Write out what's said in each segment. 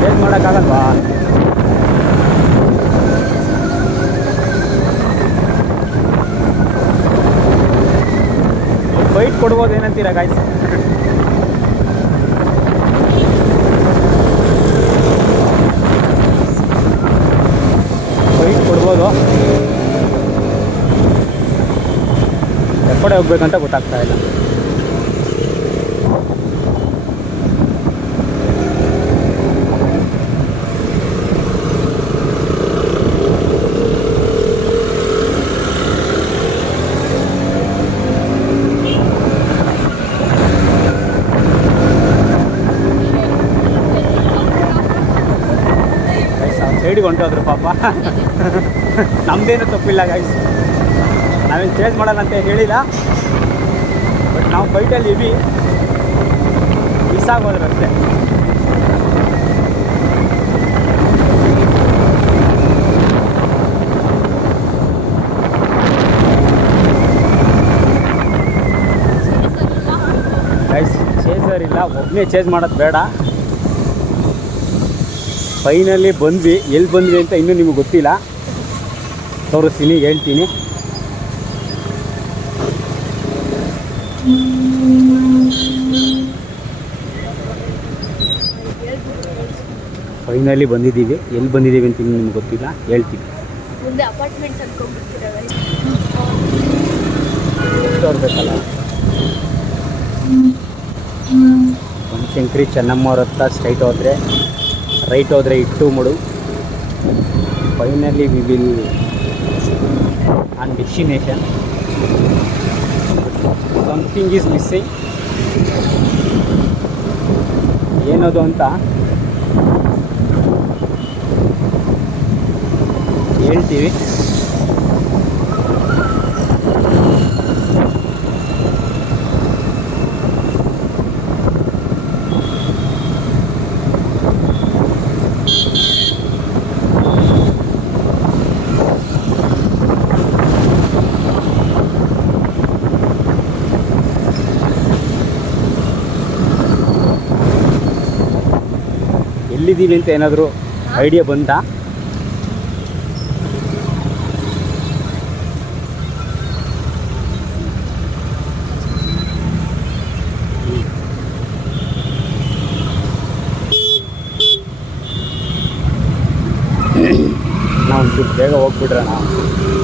Change ಮಾಡೋಕ್ಕಾಗಲ್ವಾ? Fight ಕೊಡ್ಬೋದು ಏನಂತೀರಾ guys? Fight ಕೊಡ್ಬೋದು. ಎಕ್ಕಡೆ ಹೋಗ್ಬೇಕಂತ ಗೊತ್ತಾಗ್ತಾ ಇಲ್ಲ. ಸೈಡಿಗೆ ಹೊಂಟೋದ್ರು ಪಾಪ. ನಮ್ಮದೇನು ತಪ್ಪಿಲ್ಲ ಗೈಸ್, ನಾವೇನು ಚೇಂಜ್ ಮಾಡಲ್ಲ ಅಂತ ಹೇಳಿಲ್ಲ. ಬಟ್ ನಾವು ಫೈಟಲ್ಲಿ ಇವಿ ಮಿಸ್ ಆಗೋದ್ರು ಅಷ್ಟೇ. ಗೈಸ್ ಚೇಂಜರ್ ಇಲ್ಲ, ಒಬ್ಬನೇ ಚೇಂಜ್ ಮಾಡೋದು ಬೇಡ. ಫೈನಲಿ ಬಂದ್ವಿ. ಎಲ್ಲಿ ಬಂದ್ವಿ ಅಂತ ಇನ್ನೂ ನಿಮಗೆ ಗೊತ್ತಿಲ್ಲ, ತೋರಿಸ್ತೀನಿ, ಹೇಳ್ತೀನಿ. ಫೈನಲಿ ಬಂದಿದ್ದೀವಿ. ಎಲ್ಲಿ ಬಂದಿದ್ದೀವಿ ಅಂತ ಇನ್ನೂ ನಿಮ್ಗೆ ಗೊತ್ತಿಲ್ಲ, ಹೇಳ್ತೀನಿ. ಮುಂದೆ ಅಪಾರ್ಟ್ಮೆಂಟ್ಸ್ ಅನ್ಕೊಂಡ್ಬಿಡ್ತೀರ ಬೇಕಲ್ಲ. ಬನಶಂಕರಿ ಚೆನ್ನಮ್ಮವ್ರ ಹತ್ರ ಸ್ಟ್ರೈಟ್ ಹೋದರೆ, ರೈಟ್ ಹೋದರೆ ಇಟ್ಟು ಮೂಡು. Finally we will on destination. Something is missing. ಏನದು ಅಂತ ಹೇಳ್ತೀವಿ. ಎಲ್ಲಿದ್ದೀವಿ ಅಂತ ಏನಾದರೂ ಐಡಿಯಾ ಬಂತಾ? ನಾವು ಒಂಚೂರು ಬೇಗ ಹೋಗ್ಬಿಟ್ರೋಣ.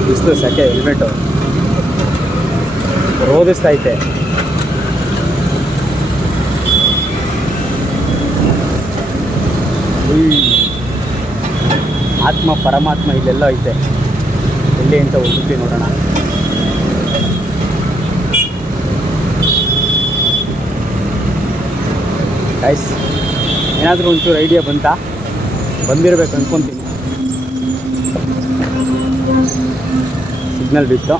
ಬಿಸಿಲು ಸೆಕೆ, ಹೆಲ್ಮೆಟು ರೋದಿಸ್ತೈತೆ. ಆತ್ಮ ಪರಮಾತ್ಮ ಇಲ್ಲೆಲ್ಲ ಐತೆ. ಎಲ್ಲಿ ಅಂತ ಹೋಗ್ಬಿಟ್ಟು ನೋಡೋಣ. ಗೈಸ್ ಏನಾದರೂ ಒಂಚೂರು ಐಡಿಯಾ ಬಂತಾ? ಬಂದಿರಬೇಕು ಅಂದ್ಕೊತೀನಿ. ಸಿಗ್ನಲ್ ಬಿತ್ತು.